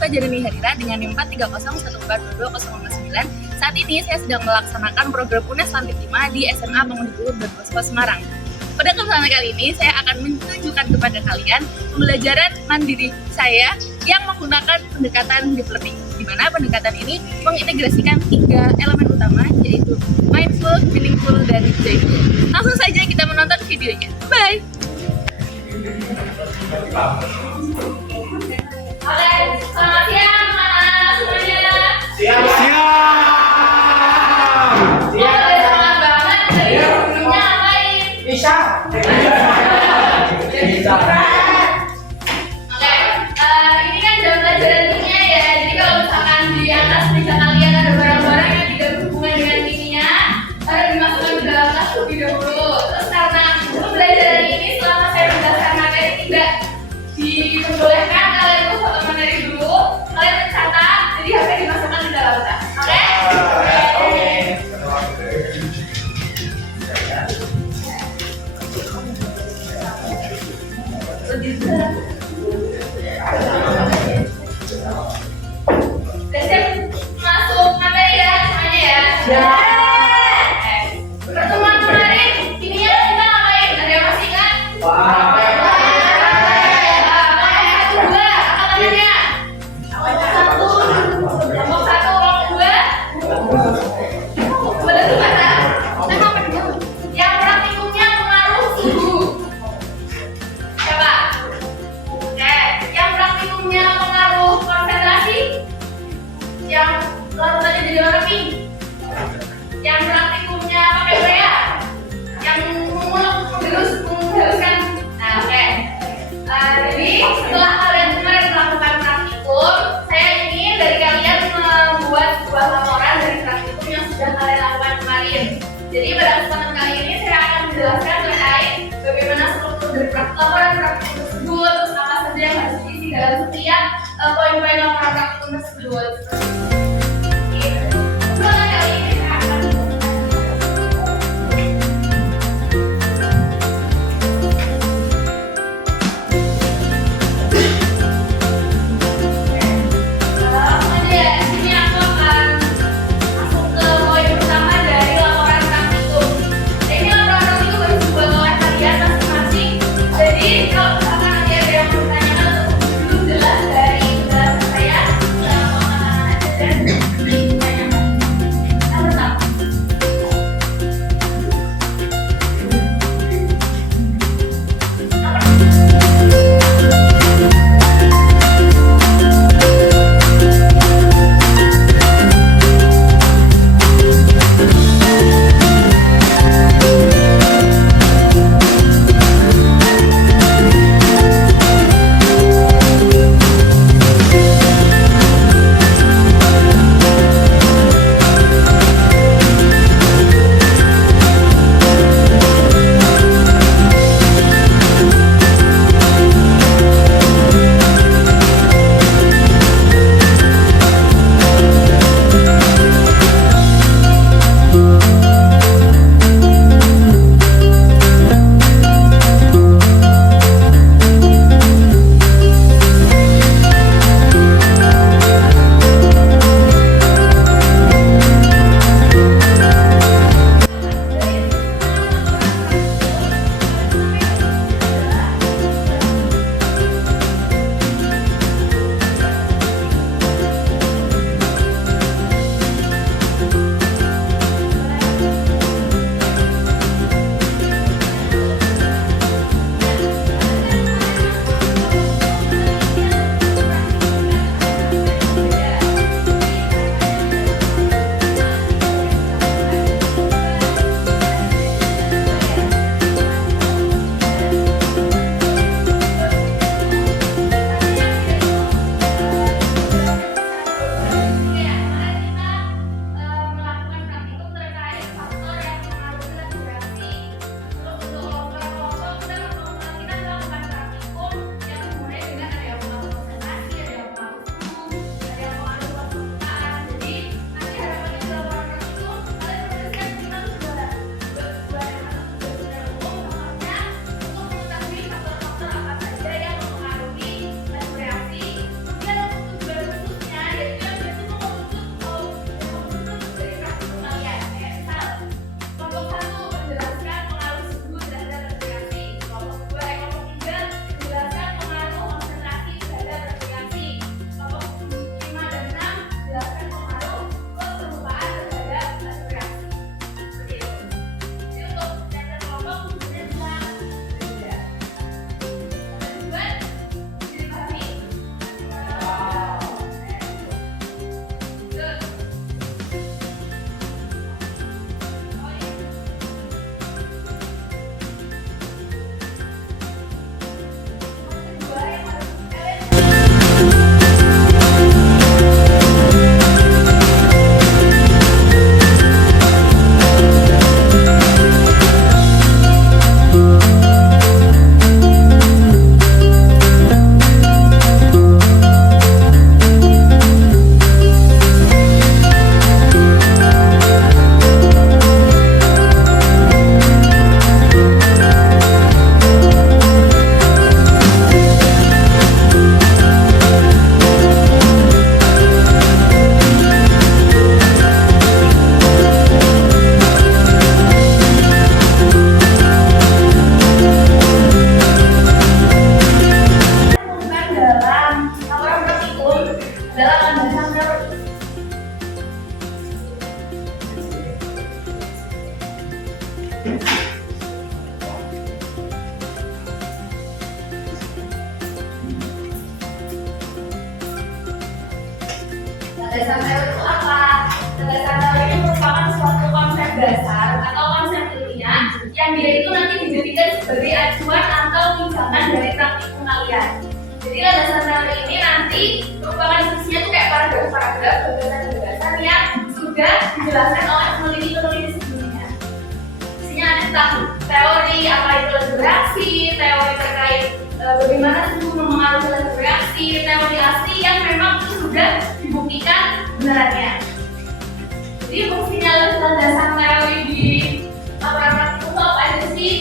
mahasiswa Jeremy Harira dengan NIM 430142209. Saat ini saya sedang melaksanakan program UNES Lantik 5 di SMA Bangunipulu Bosco Semarang. Pada kesempatan kali ini saya akan menunjukkan kepada kalian pembelajaran mandiri saya yang menggunakan pendekatan deep learning, di mana pendekatan ini mengintegrasikan 3 elemen utama, yaitu mindful, meaningful, dan joyful. Langsung saja kita menonton videonya. Bye! Oke, selamat siang anak-anak semuanya. Siap. Semangat banget. Dari sebelumnya ngapain? Bisa. Oke, ini kan jam pelajaran kimia ya. Jadi kalau misalkan di atas meja kalian ada barang-barang yang tidak berhubungan dengan kimia, harus dimasukkan ke dalam tas terlebih dahulu. Terus karena pembelajaran ini selama saya menjelaskan materi tidak diperbolehkan, kalian itu foto materi dulu, kalian mencatat, jadi harusnya dimasukkan ke dalam tas. Oke? Udah siap masuk materi ya semuanya ya? Pertemuan kemarin, kimia kita ngapain? Ada yang masih ingat? Kelompok 1, kelompok 2. Benar tuh kata. Yang praktikumnya pengaruh suhu. Siapa? Oke. Yang praktikumnya pengaruh konsentrasi. Yang larutannya jadi warna pink. Yang praktikumnya pakai urea. Yang mengulek, mengharuskan. Nah, oke. Jadi setelah kalian kemarin melakukan praktikum, saya ingin dari kalian membuat sebuah laporan dari praktikum yang sudah kalian lakukan kemarin. Jadi pada kesempatan kali ini saya akan menjelaskan mengenai bagaimana struktur dari laporan praktikum tersebut, terus apa saja yang harus diisi dalam setiap poin-poin laporan praktikum tersebut. Obrolan kali ini saya akan Jadi kalau Landasan teori itu apa? Landasan teori ini merupakan suatu konsep dasar atau konsep ilmiah yang dia itu nanti dijadikan sebagai acuan atau pinjaman dari praktikum kalian. Jadi landasan teori ini nanti merupakan isinya tuh kayak paragraf-paragraf, gagasan-gagasan yang sudah dijelaskan oleh peneliti-peneliti sebelumnya. Isinya ada tentang teori apa itu laju reaksi, teori terkait bagaimana suhu mempengaruhi laju reaksi, teori asli yang memang itu sudah dibuktikan benarannya. Jadi fungsinya landasan teori di laporan praktikum itu apa aja sih?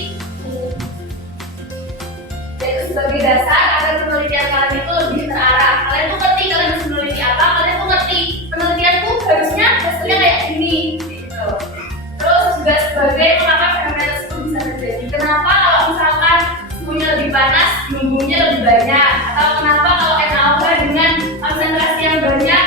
Yaitu sebagai dasar agar penelitian kalian itu lebih terarah. Kalian tuh ngerti kalian harus meneliti apa, kalian tuh ngerti penelitian tuh harusnya hasilnya kayak gini gitu. Terus juga sebagai mengapa fenomena tersebut bisa terjadi. Kenapa kalau misalkan suhunya lebih panas, bumbunya lebih banyak, atau kenapa kalau NaOH dengan konsentrasi yang banyak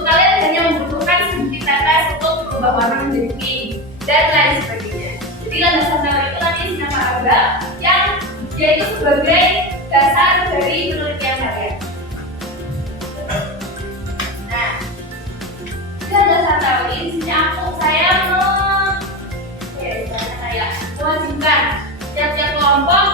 kalian hanya membutuhkan sedikit tetes untuk berubah warna menjadi pink dan lain sebagainya. Jadi landasan teori itu nanti isinya paragraf yang yaitu sebagai dasar dari penelitian kalian. Nah, landasan teori isinya saya mewajibkan tiap-tiap kelompok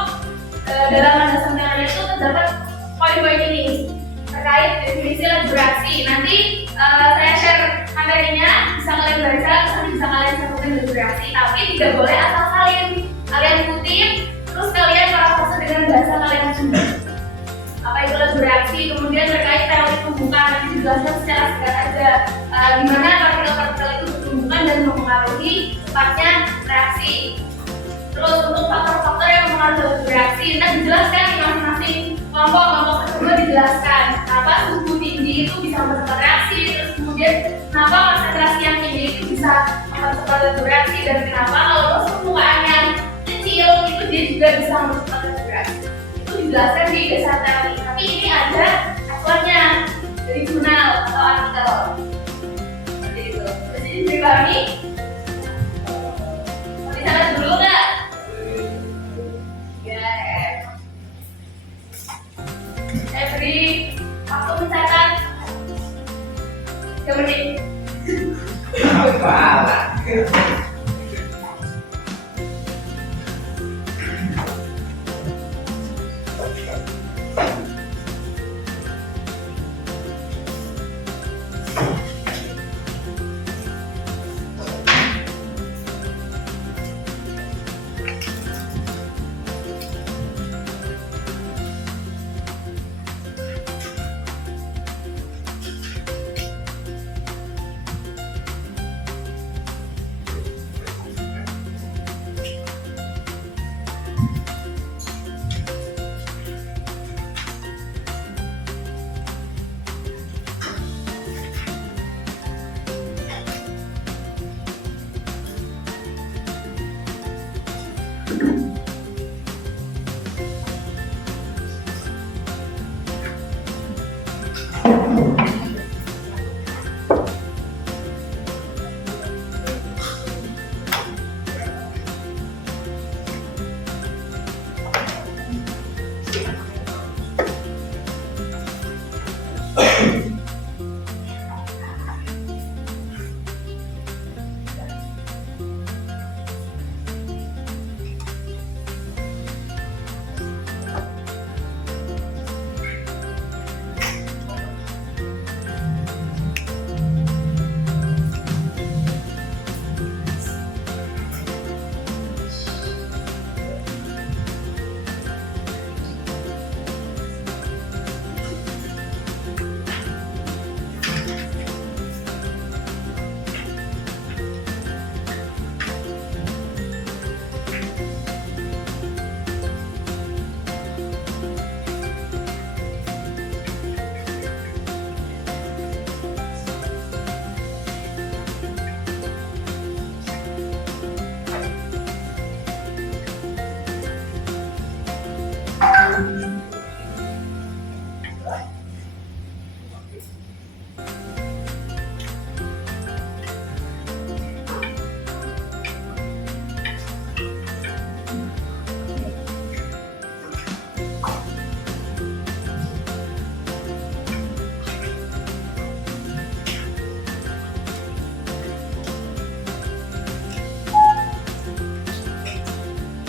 dalam landasan teori itu terdapat poin-poin ini terkait definisi laju reaksi. Nanti saya share materinya, bisa kalian baca, nanti bisa kalian sambungkan laju reaksi. Tapi tidak boleh asal kalian kutip, terus kalian parafrase dengan bahasa kalian sendiri. Apa itu laju reaksi? Kemudian terkait teori tumbukan nanti dijelaskan secara singkat aja gimana partikel-partikel itu bertumbukan dan mempengaruhi cepatnya reaksi. Terus untuk faktor-faktor yang mempengaruhi laju reaksi, nanti dijelaskan di masing-masing kelompok tersebut dijelaskan kenapa suhu tinggi itu bisa mempercepat reaksi, terus kemudian kenapa konsentrasi yang tinggi itu bisa mempercepat laju reaksi, dan kenapa kalau permukaan yang kecil itu dia juga bisa mempercepat laju reaksi. Itu dijelaskan di dasar teori. Tapi ini ada acuannya dari jurnal atau artikel. Seperti itu. Jadi dipahami? Mau dicatat dulu nggak? Saya beri waktu mencatat 3 menit. Apa?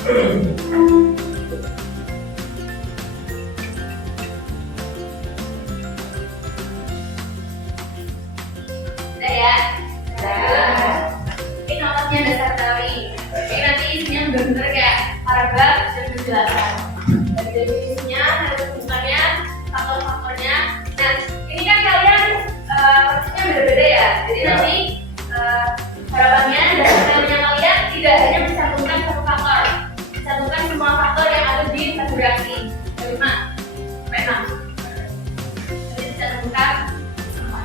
Udah ya? Udah. Ini nomornya dasar teori. Ini nanti isinya bener-bener kayak paragraf dan penjelasan. Dari definisinya, dari rujukannya, faktor-faktornya. Nah, ini kan kalian praktiknya beda-beda ya. Jadi nanti harapannya dasar teorinya kalian tidak hanya mencantumkan satu faktor, mencantumkan semua faktor yang ada di satu reaksi. Dari 5 sampai 6. Jadi dicantumkan semua.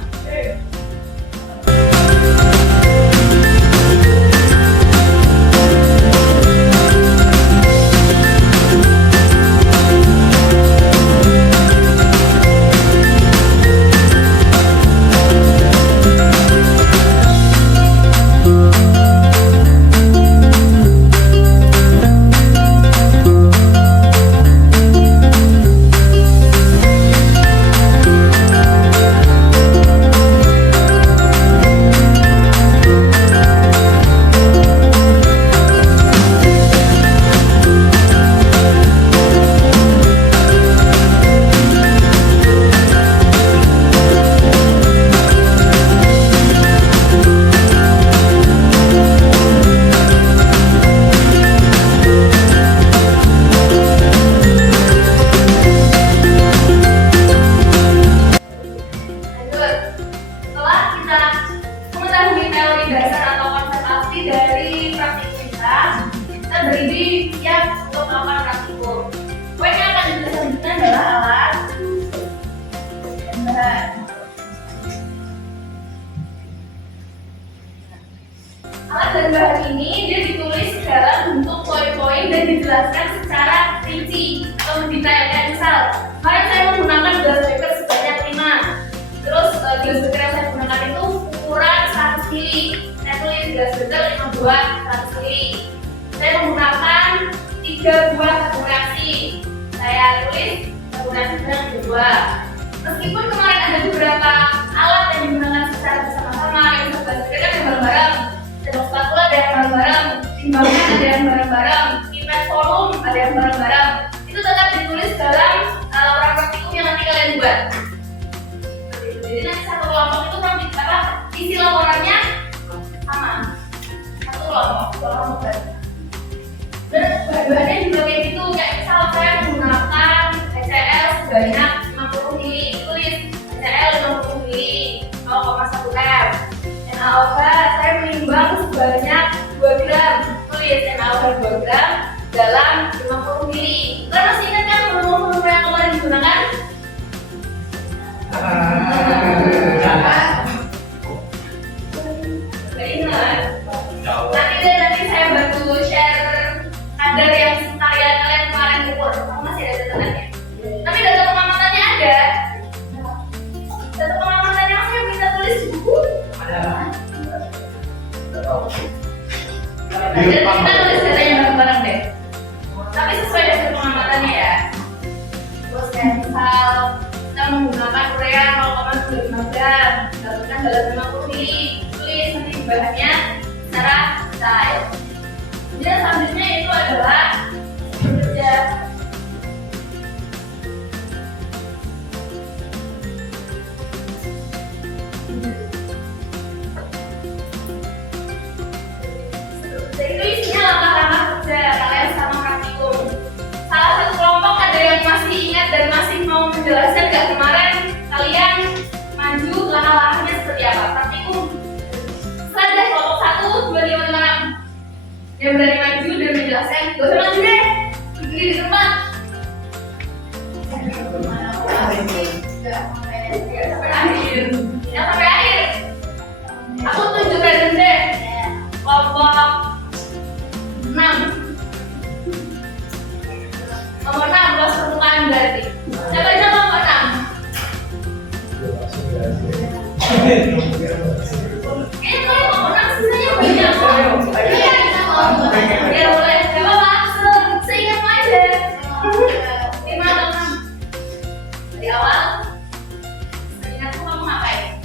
Alat dan bahan ini dia ditulis dalam bentuk poin-poin dan dijelaskan secara rinci atau mendetailkan. Misal, kemarin saya menggunakan gelas beker sebanyak 5. Terus gelas beker yang saya gunakan itu ukuran 100 ml. Saya tulis gelas beker 5 buah 100 ml. Saya menggunakan 3 buah tabung reaksi. Saya tulis tabung reaksi sedang 2 buah. Meskipun kemarin ada beberapa alat yang digunakan secara bersama-sama, yang gelas beker kan yang bareng-bareng. Sendok spatula ada yang bareng-bareng, timbangan ada yang bareng-bareng, pipet volume ada yang bareng-bareng. Itu tetap ditulis dalam laporan praktikum yang nanti kalian buat. Jadi nanti satu kelompok itu kan isi laporannya sama. Satu kelompok. Dan bahan-bahannya juga kayak gitu. Kayak misal saya menggunakan HCl sebanyak 50 ml, tulis HCl 50 ml, 0,1 M. NaOH saya menimbang sebanyak 2 gram, tulis NaOH 2 gram dalam 50 ml. Kalian masih ingat kan volume yang kemarin digunakan? Gak ingat. Nanti saya bantu share kadar yang kalian kemarin ukur. Kamu masih ada catatannya. Tapi data pengamatannya ada. Data pengamatan yang saya minta tulis di buku. Dan kita tulis datanya bareng-bareng deh. Tapi sesuai dengan pengamatannya ya. Terus kayak misal kita menggunakan urea 0,25 gram, dilakukan dalam 50 ml. Tulis nanti bahannya secara detail. Dan selanjutnya itu adalah kerja. Jadi itu isinya langkah-langkah kerja kalian sama praktikum. Salah satu kelompok ada yang masih ingat dan masih mau menjelaskan nggak kemarin kalian maju langkah-langkahnya seperti apa praktikum? Selesai kelompok 1, 2, 5, 6. Yang berani maju dan menjelaskan, gak usah maju deh, berdiri di tempat. Yang sampai akhir. Aku tunjukkan deh. Kelompok 6. Nomor 6, luas permukaan berarti. Siapa aja kelompok 6? Ini kalau kelompok 6 sebenarnya banyak kok. Ya boleh, gak apa-apa, seingatmu aja. 5 atau 6? Dari awal, seingatmu kamu ngapain?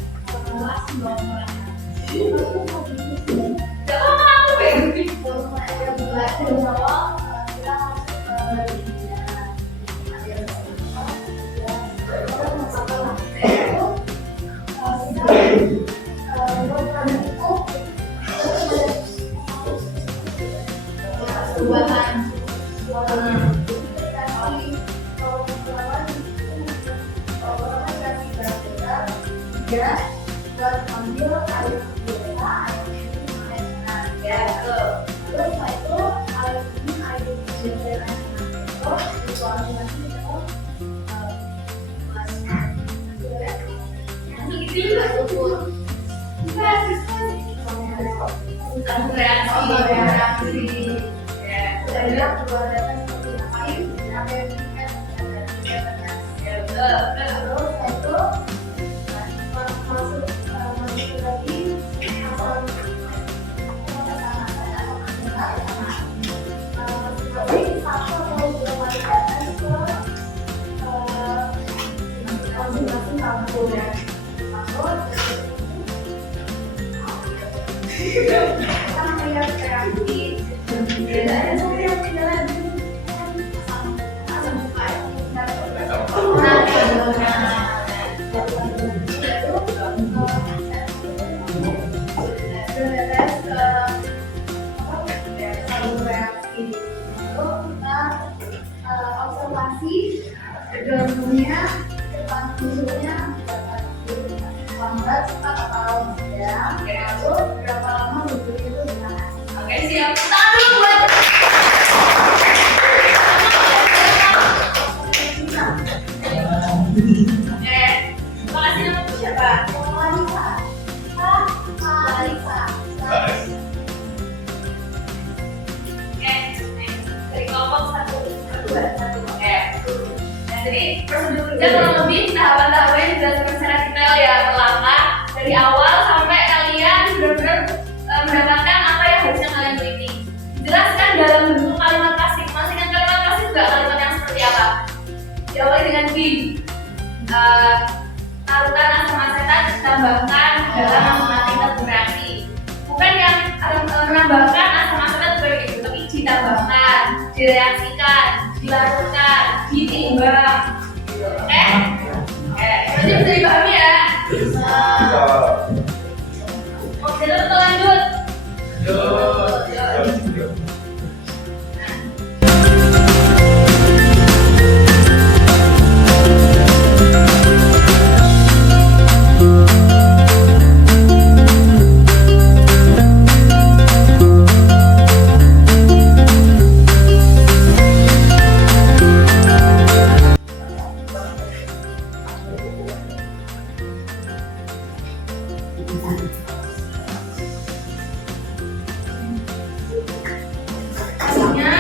Observasi bergabungnya depan musuhnya lambat, cepat atau sedang, lalu berapa lama musuh itu ditahan. Oke, siap. Tangan dulu buat. Oke, makasih nama siapa? Marisa. Marisa. Oke, dari kelompok 1, 2, 1. Oke. Nah, jadi prosedurnya kurang lebih tahapan-tahapannya dijelaskan secara detail ya. Pertama, dari awal sampai kalian benar-benar mendapatkan apa yang harusnya kalian teliti. Dijelaskan dalam bentuk kalimat pasif. Masih ingat kalimat pasif nggak? Kalimat yang seperti apa? Diawali dengan B. Larutan asam asetat ditambahkan dalam masing-masing tabung reaksi. Bukan yang menambahkan asam asetat seperti itu, tapi ditambahkan, direaksikan, dilarutkan, ditimbang. Oke? Oke, berarti bisa dipahami ya? Oke, kita lanjut. Hasilnya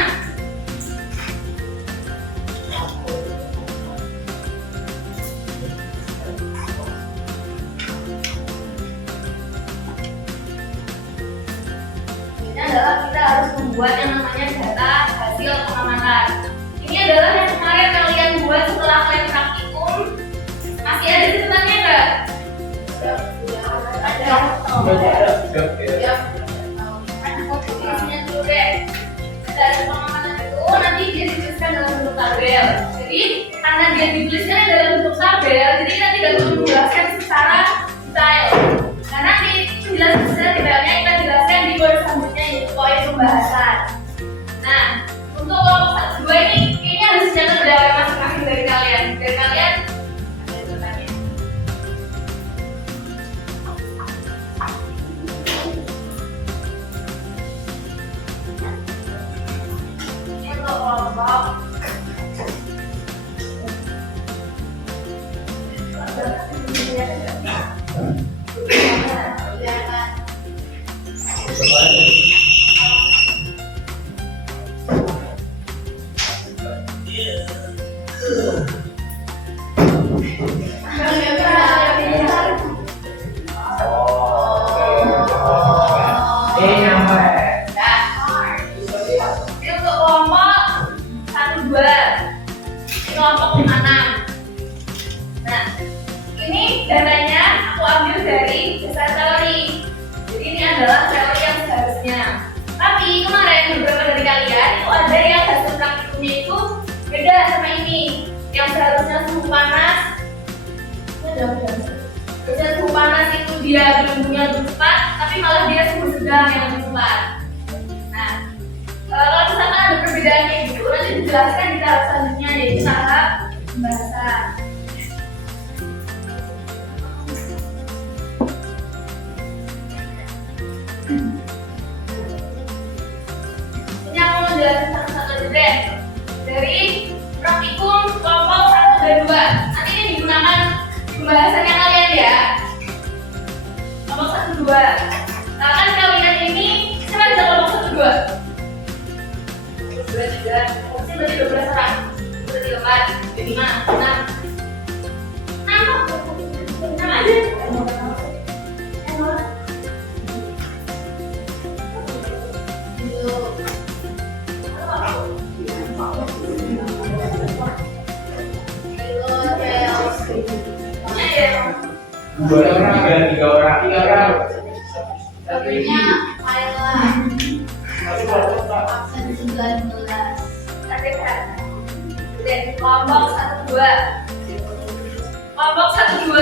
ini adalah kita harus membuat yang namanya data hasil pengamatan. Ini adalah yang kemarin kalian buat setelah kalian praktikum. Masih ada ceritanya nggak? Ada. Isinya dulu deh. Dari pengamatan itu nanti dia dituliskan dalam bentuk tabel. Jadi karena dia dituliskan dalam bentuk tabel, jadi kita tidak perlu menjelaskan secara detail. Nah nanti penjelasan secara detailnya kita jelaskan di poin selanjutnya, yaitu poin pembahasan. Nah untuk kelompok 1, 2 ini kayaknya harus dicatat dari masing-masing dari kalian. Dari kalian ada ceritanya. Ini untuk kelompok kelompok 56. Nah, ini datanya aku ambil dari dasar teori. Jadi ini adalah teori yang seharusnya. Tapi kemarin beberapa dari kalian itu ada yang hasil praktikumnya itu beda sama ini. Yang seharusnya suhu panas, harusnya suhu panas itu dia berhubungnya lebih cepat, tapi malah dia suhu sedang yang lebih cepat. Nah, kalau misalkan ada perbedaan kayak gitu, nanti dijelaskan di tahap selanjutnya, yaitu tahap pembahasan. Ini aku mau jelasin satu-satu aja deh. Dari praktikum kelompok 1 dan 2. Nanti ini digunakan pembahasannya kalian ya. 2. Kan kawinan ini siapa bisa kelompok 1, 2? 2, 3, maksudnya berarti 12 orang. 1, 2, 3, 4, 5, 6. 6 aja. Dua orang, tiga orang. Tentunya Laila. Absen 19. Dan kelompok 1, 2. Kelompok 1, 2.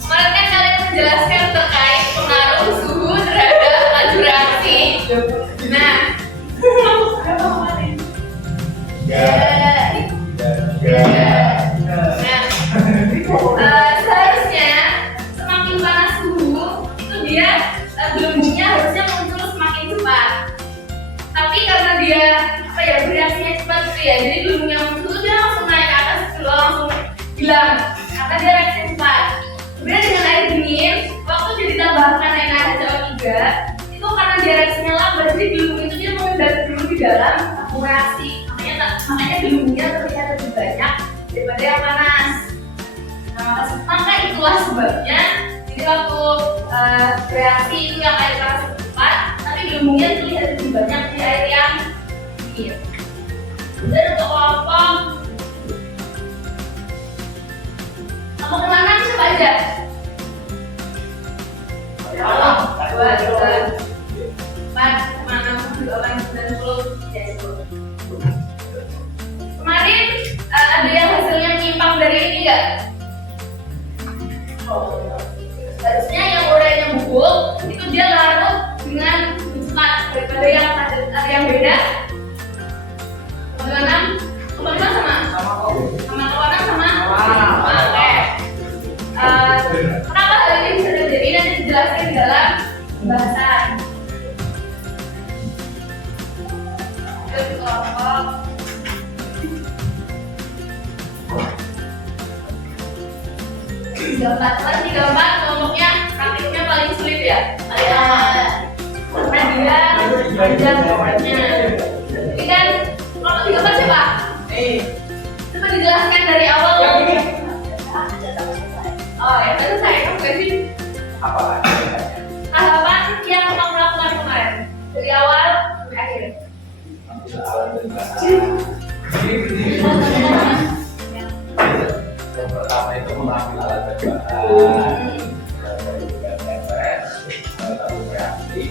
Kemarin kan kalian menjelaskan terkait pengaruh suhu terhadap laju reaksi. Nah, seharusnya semakin panas suhu itu dia gelembungnya harusnya muncul semakin cepat. Tapi karena dia bereaksinya cepat gitu ya, jadi gelembungnya muncul dia langsung naik ke atas dulu, langsung hilang karena dia reaksi cepat. Kemudian dengan air dingin, waktu dia ditambahkan NaCO3 itu karena dia reaksinya lambat, jadi gelembung itu dia mengendap dulu di dalam reaksi. Makanya gelembungnya terlihat lebih banyak daripada yang panas. Maka itulah sebabnya jadi waktu reaksi itu yang air panas cepat, tapi gelembungnya terlihat lebih banyak di air yang dingin. Dan untuk kelompok kemana siapa aja? 2, 3, 4, 5, 6, 7, 8, 9, 10. Kemarin ada yang hasilnya menyimpang dari ini enggak? Harusnya yang urainya bubuk itu dia larut dengan cepat daripada yang ada yang beda. Kemana? Sama kawanan sama? Oke. Kenapa hal ini bisa terjadi? Nanti dijelaskan di dalam pembahasan. Kelompok 34 kelompoknya praktiknya paling sulit ya, paling lama karena dia panjang kelompoknya. Ini kan kelompok 34 siapa? Coba dijelaskan dari awal. Oh ya, baru saya oke sih. Apa lagi? Tahapan yang kamu lakukan kemarin dari awal sampai akhir. Yang pertama itu mengambil alat percobaan, lalu reaksi.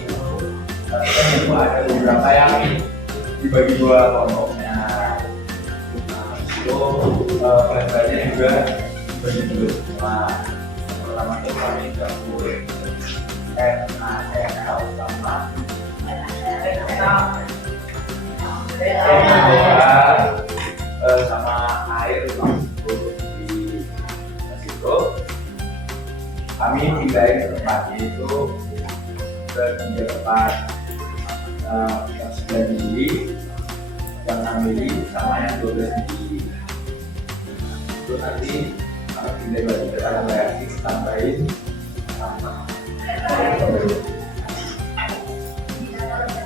Lalu ada beberapa yang dibagi dua kelompoknya. Itu pelajarannya juga dibagi dua semua. Pertama itu kami gabung NaCl sama sama air langsung di situ. Kami pindahin tempatnya itu ke 3 tempat, yang 9 mili, yang 6 mili, sama yang 12 mili. Itu nanti kami pindah lagi ke dalam reaksi, tambahin sama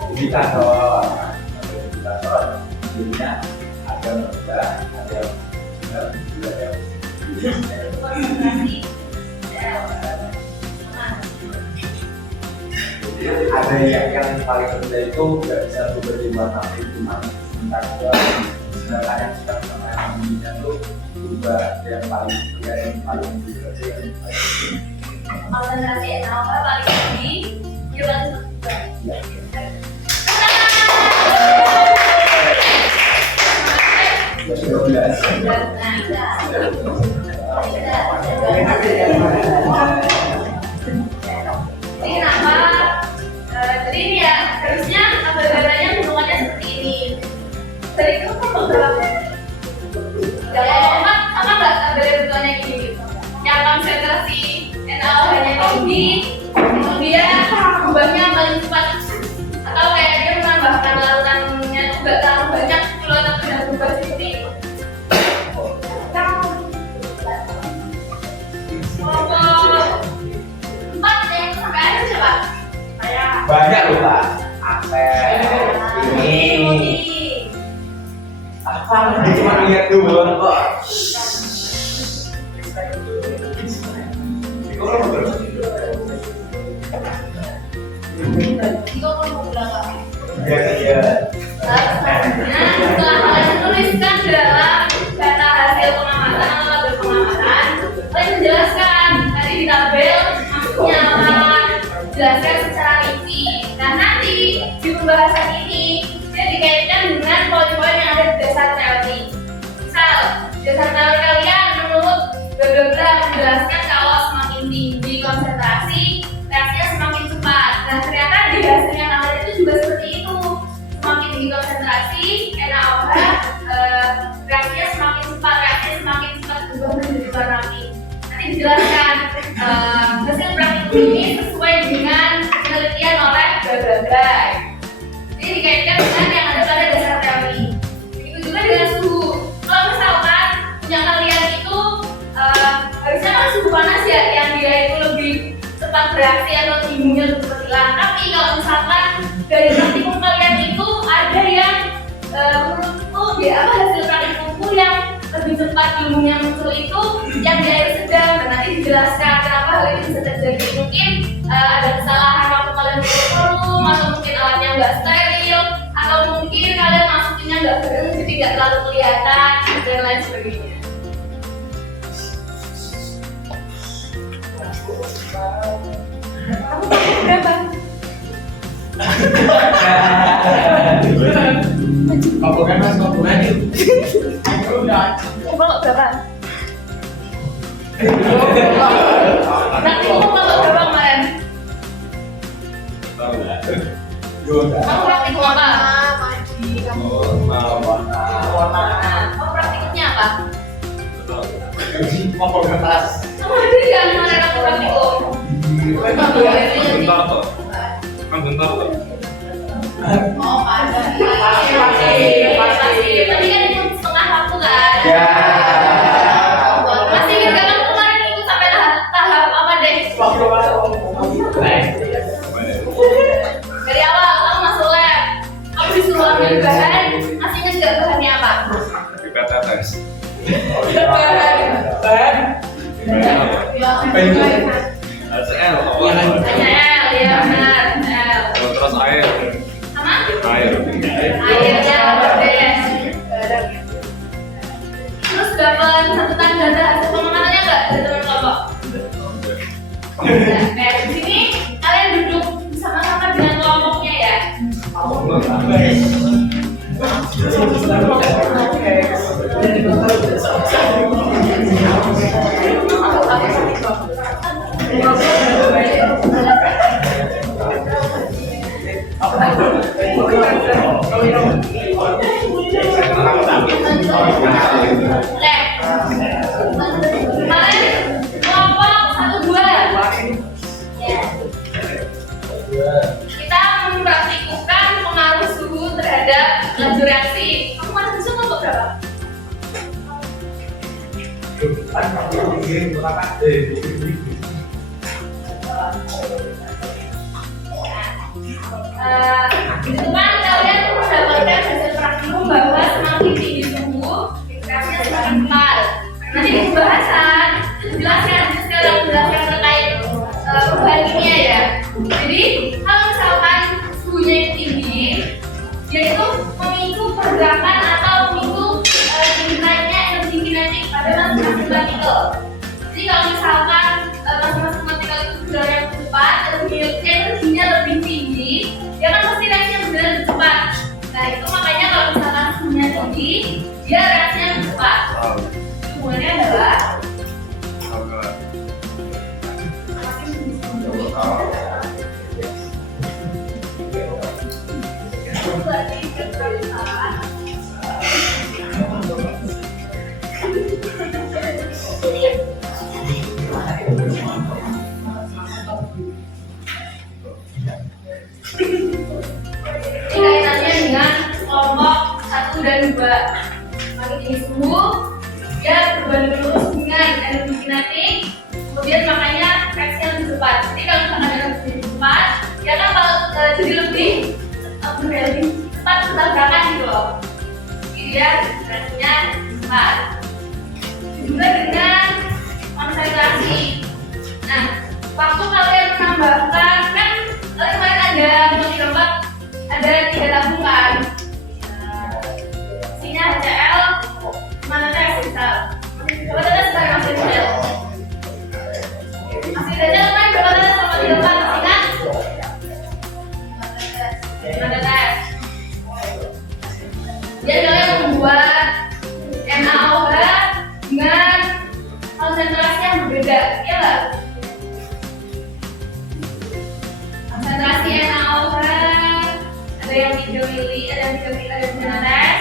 indikator. Jadinya ada rendah, ada ada yang paling rendah itu nggak bisa berubah sampai cuma sebentar doang. Sedangkan yang sekarang sama yang ininya tuh berubah yang paling juga sih yang paling. Konsentrasi NaOH paling tinggi, dia paling cepat. Ini kenapa? Jadi ini ya, harusnya tabel datanya hubungannya seperti ini. Dari itu kan beberapa. Ya kalau sama nggak tabel bentukannya gini? Yang konsentrasi NaOH-nya tinggi, itu dia berubahnya paling cepat. Atau kayak dia menambahkan larutannya juga terlalu banyak, kalau tapi udah berubah seperti itu. Kelompok 4 yang sampai akhir siapa? ini apa? Dia cuma lihat doang kok. Iya. Selanjutnya, setelah kalian tuliskan dalam data hasil pengamatan atau tabel pengamatan, kalian menjelaskan tadi di tabel maksudnya apa, jelaskan secara rinci. Nah nanti di pembahasan ini dia dikaitkan dengan poin-poin yang ada di dasar teori. Misal, dasar teori kalian menurut bla menjelaskan kalau semakin tinggi konsentrasi, reaksinya semakin cepat. Nah ternyata di hasilnya kalian itu juga seperti itu. Semakin tinggi konsentrasi, NaOH reaksinya semakin cepat berubah menjadi warna pink. Nanti dijelaskan hasil praktikum ini sesuai dengan penelitian oleh bla. Ini dikaitkan dengan yang ada pada dasar teori. Begitu juga dengan suhu. Kalau misalkan punya kalian itu harusnya kan suhu panas ya, yang dia itu lebih cepat bereaksi atau timbulnya lebih cepat hilang. Tapi kalau misalkan dari praktikum kalian itu ada yang menurutku dia hasil praktikumku yang lebih cepat ilmunya muncul itu yang di air sedang. Dan nanti dijelaskan kenapa hal ini bisa terjadi. Mungkin ada kesalahan waktu kalian berforum, atau mungkin alatnya nggak steril, atau mungkin kalian masukinnya nggak benar jadi nggak terlalu kelihatan dan lain sebagainya. Kamu pakai berapa? Komponen mas, komponen Kalau berapa? Nanti kamu kalau berapa kemarin? Kamu praktikum apa? Kamu praktikumnya apa? komponen tas. Kamu ada yang kemarin aku praktikum? Bentar tuh. Kan bentar tuh. Oh ada. Pasti. Tadi kan ikut setengah waktu kan? Ya. Masih ingat kamu kemarin ikut sampai tahap apa deh? Dari awal kamu masuk lab, kamu disuruh ambil bahan, masih ingat nggak bahannya apa? PPTS. Bahan? LCL. HCl, ya benar. HCl. Terus air. Sama? Air. Airnya beres. Terus dapat catatan data hasil pengamatannya nggak dari teman kelompok? Nah, di sini kalian duduk sama-sama dengan kelompoknya ya. Kemarin kelompok 1-2 kita mempraktikkan pengaruh suhu terhadap laju reaksi. Kamu masih bisa kelompok berapa? Di depan kalian mendapatkan hasil praktikum bahwa semakin tinggi suhu, reaksinya semakin cepat. Nanti di pembahasan itu dijelaskan terkait perubahan kimia ya. Jadi kalau misalkan suhunya yang tinggi, dia itu memicu pergerakan atau memicu tinggi naiknya energi kinetik pada masing-masing partikel. Jadi kalau misalkan masing-masing partikel itu bergerak yang cepat, energinya lebih tinggi, dia kan pasti reaksinya berjalan lebih cepat. Nah itu makanya kalau misalkan suhunya tinggi, dia reaksinya lebih cepat. Hubungannya adalah kaitannya dengan kelompok 1 dan 2. Makin tinggi suhu, dia berbanding lurus dengan energi kinetik, kemudian makanya reaksinya lebih cepat. Jadi kalau misalkan energi lebih cepat, dia kan bakal jadi lebih kemudian durasinya cepat. Juga dengan konsentrasi. Nah, waktu kalian menambahkan kan kemarin ada mencoba ada 3 tabungan. Isinya HCl, mana tes misal. Coba tes dari masih HCl. Masih HCl kan berapa tes sama 3 depan ingat? Mana tes. Jadi kalian membuat NaOH dengan konsentrasi yang berbeda, ya nggak? Konsentrasi NaOH ada yang 3 mili, ada yang 3 mili, ada yang 9 tes,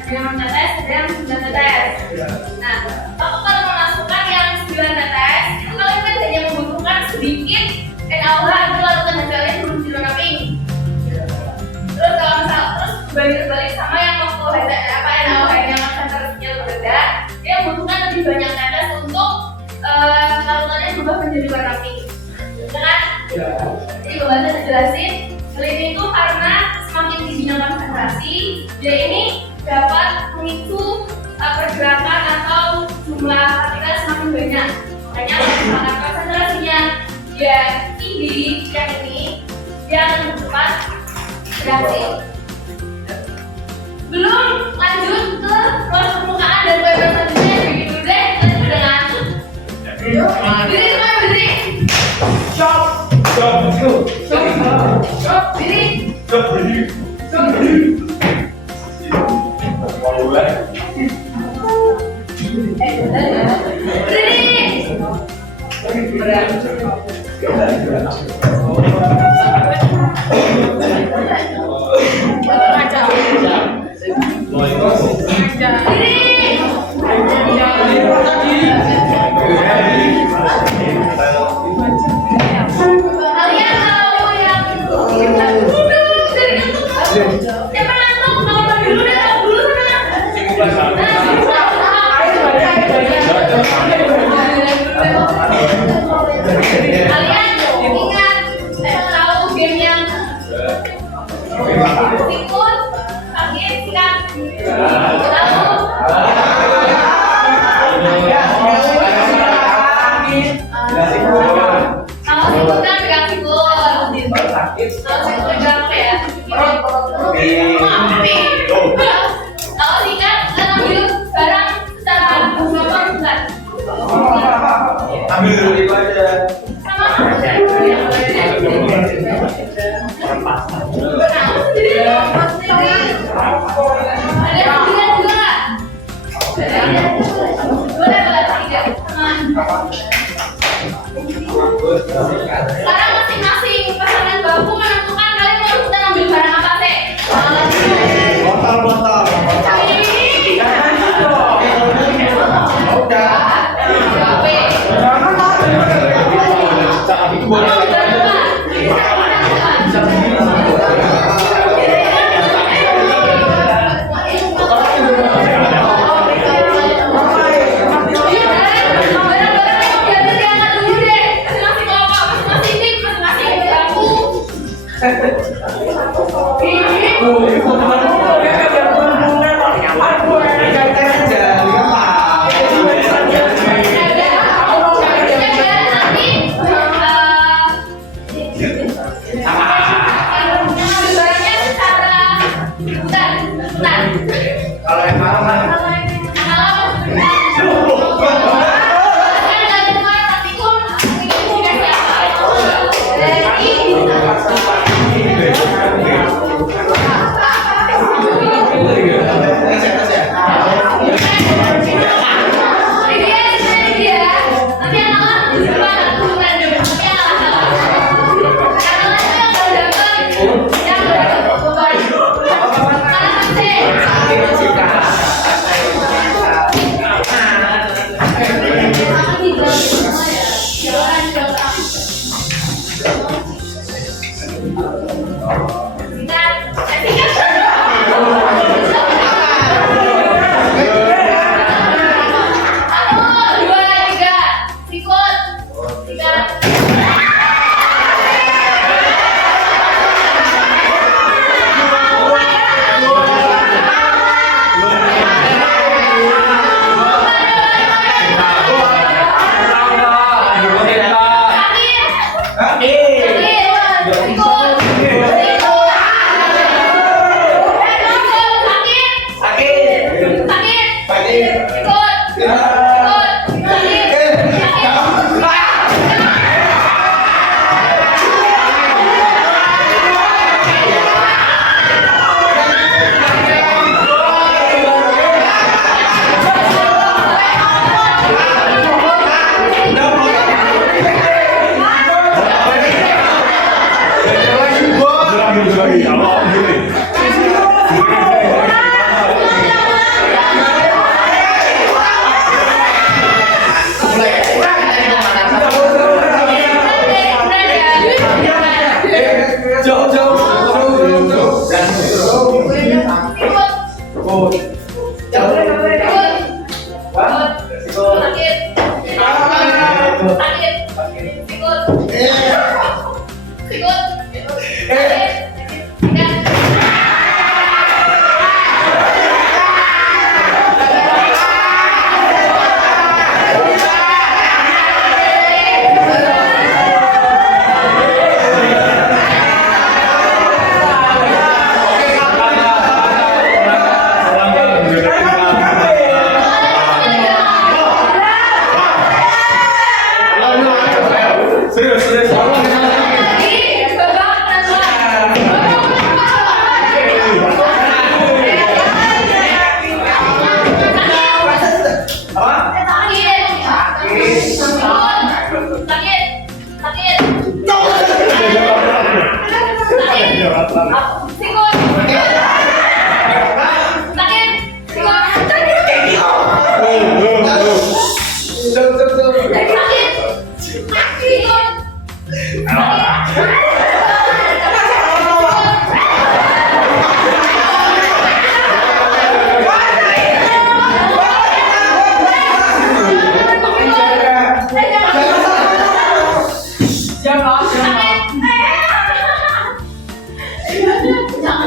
ada yang 9 tes, ada yang 9 tes. Nah, waktu kalian memasukkan yang 9 tes, itu kalian kan hanya membutuhkan sedikit NaOH itu lalu kan kalian belum dilengkapi. Terus kalau misal terus balik sama yang waktu NaOH yang konsentrasinya berbeda, dia membutuhkan lebih banyak tetes untuk larutannya berubah menjadi warna pink. Kan? Jadi pembahasan dijelasin, hal ini itu karena semakin tingginya konsentrasi, dia ini dapat memicu pergerakan atau jumlah partikel semakin banyak. Makanya karena konsentrasinya dia tinggi, yang ini dia akan lebih cepat bereaksi. Belum lanjut ke proses permukaan dan proses selanjutnya begitu deh, kita sudah lanjut. Berdiri semua berdiri. Stop. Berdiri. Ambil dulu itu aja. Sekarang masing-masing pasangan baku menentukan kalian mau kita ambil barang apa sih? Botol. Kalau yang malam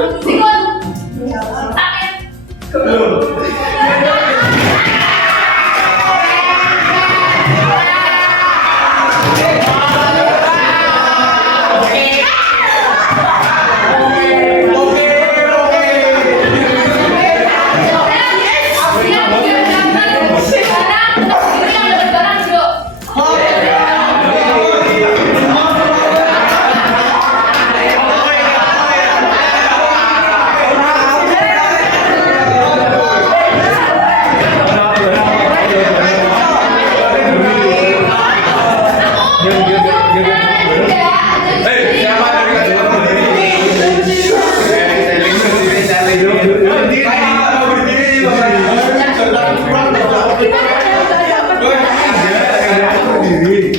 Sikut. Sakit.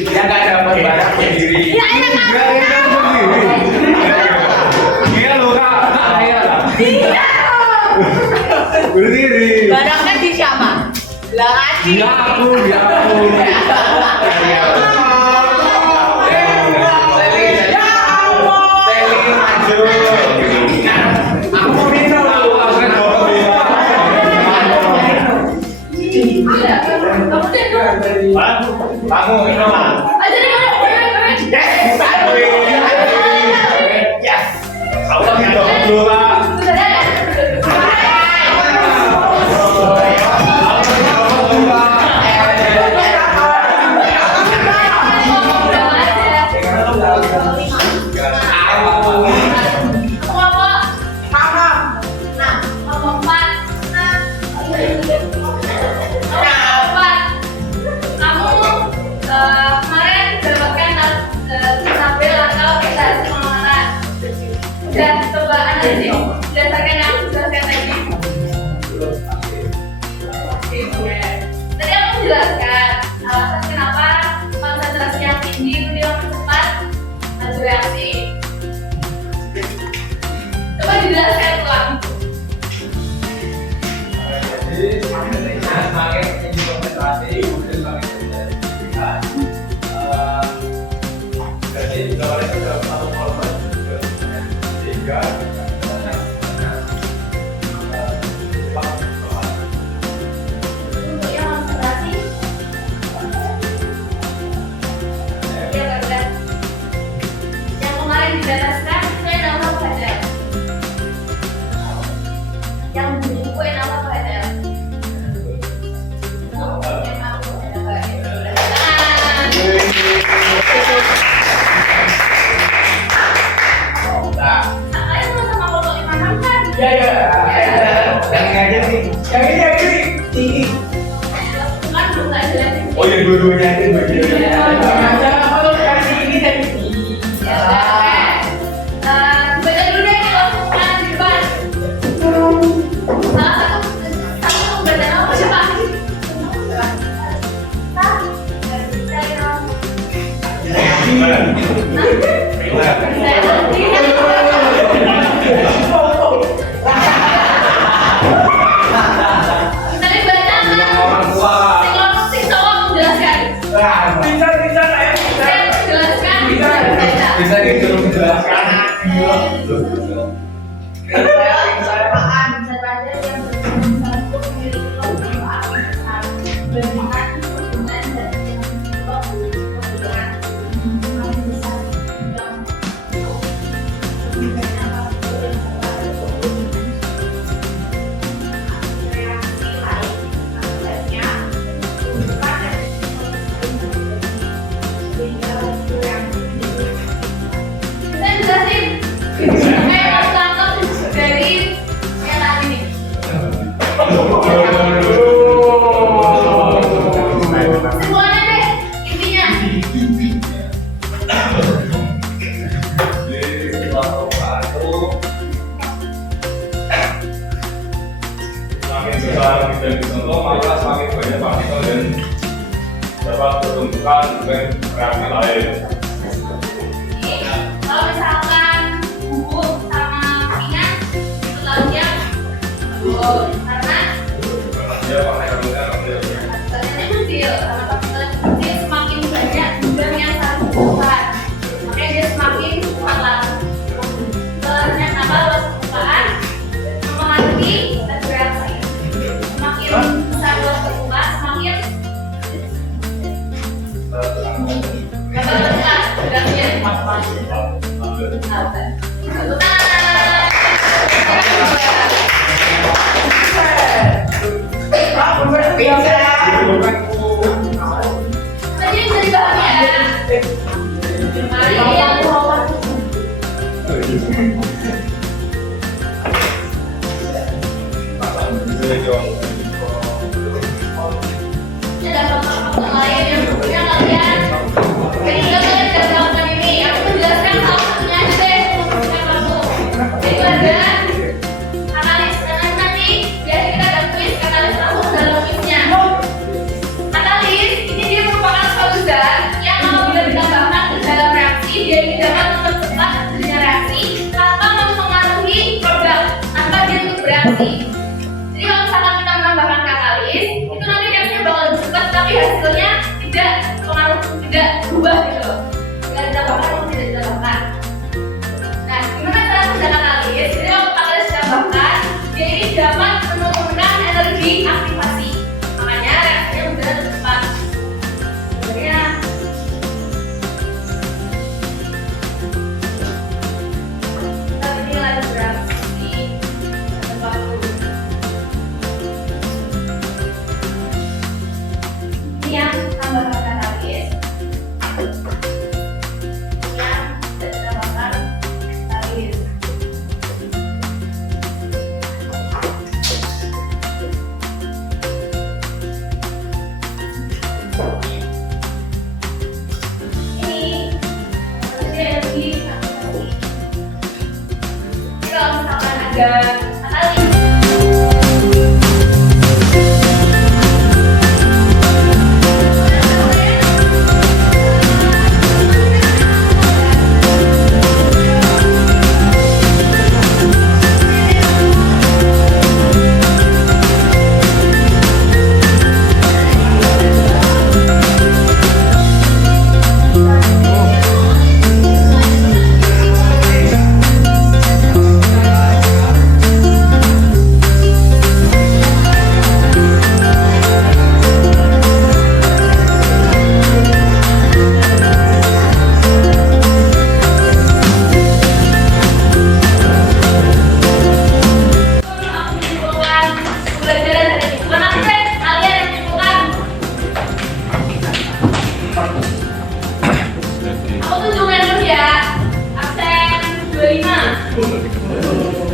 Dia nggak dapat barang sendiri. Iya lo kak, saya lah. Berdiri. Barangnya di siapa? Lah Adi. Ya aku. Kamu minum. Aku minum dulu lah. Dan coba analisis berdasarkan yang aku jelaskan tadi. Tadi aku menjelaskan alasan kenapa konsentrasi yang tinggi itu dia mempercepat laju reaksi. Coba dijelaskan ulang. Jadi semakin tinggi konsentrasi, kemudian semakin tinggi. Jadi jika mereka dalam satu korban sehingga Untuk yang konsentrasi, ya kan? Yang kemarin dijelaskan itu yang nama pelajar. Yang di buku yang nama pelajar. Oh ya dua-duanya itu bagian. Bisa dijelaskan. Dan disentuh maka semakin banyak partikel dan dapat bertumbukan dengan reaksi lain. Kalau misalkan bubuk sama minyak itu lautnya karena Dia pakai rambutnya partikelnya kecil, karena partikelnya kecil semakin banyak jumlah yang saling berhubungan, makanya dia semakin cepat larut. Sebenarnya kenapa luas permukaan Ada fakta-fakta lain yang punya kalian. Ketika kalian sudah melakukan ini, aku menjelaskan salah satunya aja deh untuk kamu. Itu ada analis nanti. Jadi kita ada kuis analis langsung dalam kuisnya. Analis ini dia merupakan suatu zat yang apabila ditambahkan ke dalam reaksi, dia ini dapat mempercepat terjadinya reaksi tanpa mempengaruhi produk, tanpa dia untuk bereaksi. Jadi kalau misalkan kita menambahkan katalis, itu nanti reaksinya bakal lebih cepat, tapi hasilnya tidak pengaruh, tidak berubah gitu. Tidak ditambahkan atau tidak ditambahkan. Nah, gimana cara kerja katalis? Jadi waktu katalis ditambahkan, dia ini dapat menurunkan energi aktivasi. Makanya reaksinya berjalan lebih cepat. Sebenarnya saat ini lagi bereaksi tempat ini yang tambahkan katalis, yang tidak tambahkan katalis. Ini energi aktivasi. Jadi kalau misalkan ada katalis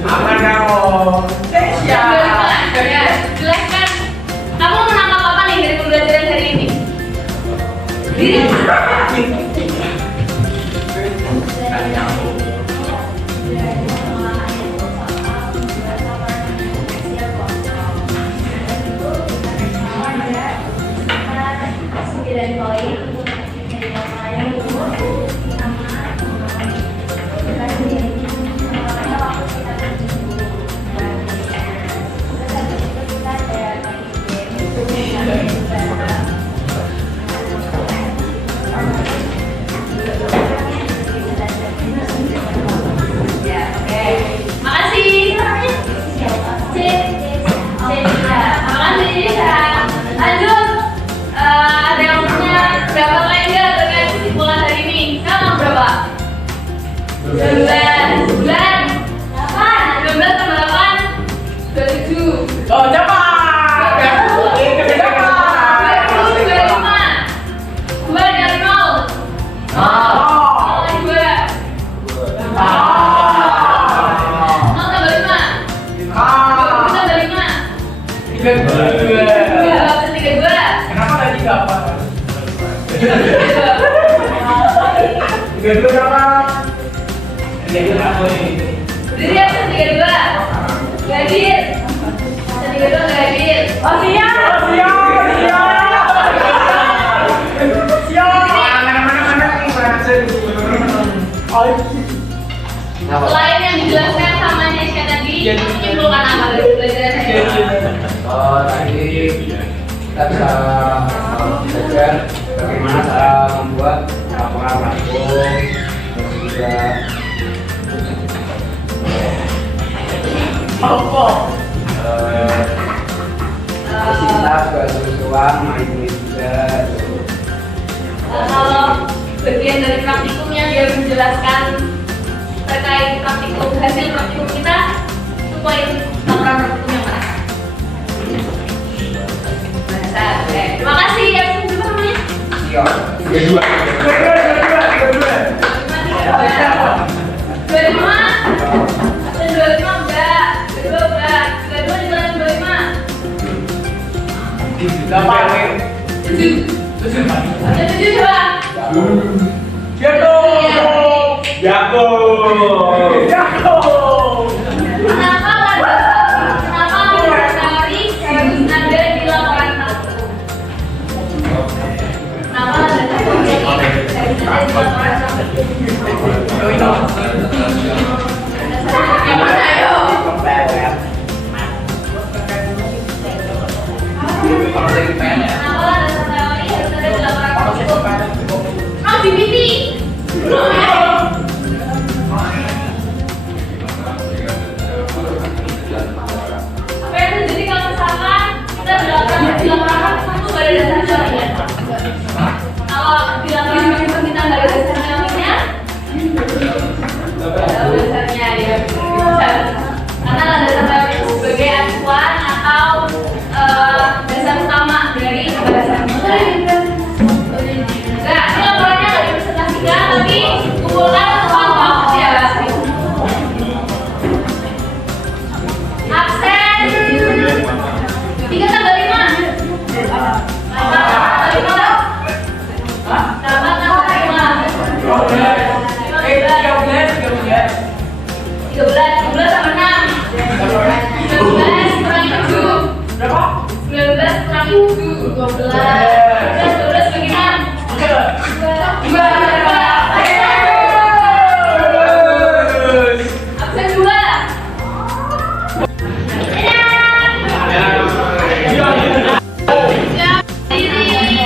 Apa kamu? Ya, jelaskan. Kamu menangkap apa nih dari pembelajaran hari ini? Diri. Ya, oke. Makasih. Makasih. Lanjut. Ada yang punya berapa lain nggak terkait kesimpulan hari ini? Sekarang berapa? 12. 12 tambah 8 27. Oh, cepat. Kenapa tadi nggak apa? Tiga dua berapa? Jadi apa ini? Berdiri ya, 32. Hadir. 32 nggak hadir. Oh siap. Selain yang dijelaskan sama Nesya tadi, menyimpulkan apa dari pelajaran hari ini? Oh, tadi kita bisa belajar bagaimana cara membuat laporan langsung, terus juga terus kita juga seru-seruan main juga. Kalau bagian dari praktikumnya dia menjelaskan terkait praktikum, hasil praktikum kita, itu poin laporan praktikum yang mana? Oke, terima kasih. Yang berapa namanya? Siap. Dua. 25 udah, 22 udah, 32 juga 25. 7. 7 coba. Jago. Kenapa Lestari harus ada di laporan satu? Kenapa Lestari harus ada di laporan satu? Yang mana ayo? Kenapa Lestari harus ada di laporan satu? Oh, GPT. Belum ya? Apa yang terjadi kalau misalkan kita dilaporkan satu gak ada dasar nilainya? Kalau dilaporkan kita gak ada dasar nilainya, ada dasarnya ya. Karena dasar nilai itu sebagai acuan atau dasar utama dari pembahasan. Enggak, ini laporannya gak dipresentasikan, tapi kumpulkan teman-teman ya. Absen 3 tambah 5. Tambah 13 tambah 6. 19 kurangi 7. Berapa? 19 kurangi 7. 12 bagi 6. 2. Absen 2. Siap diri.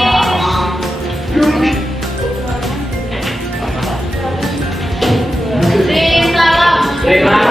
Salam. Terima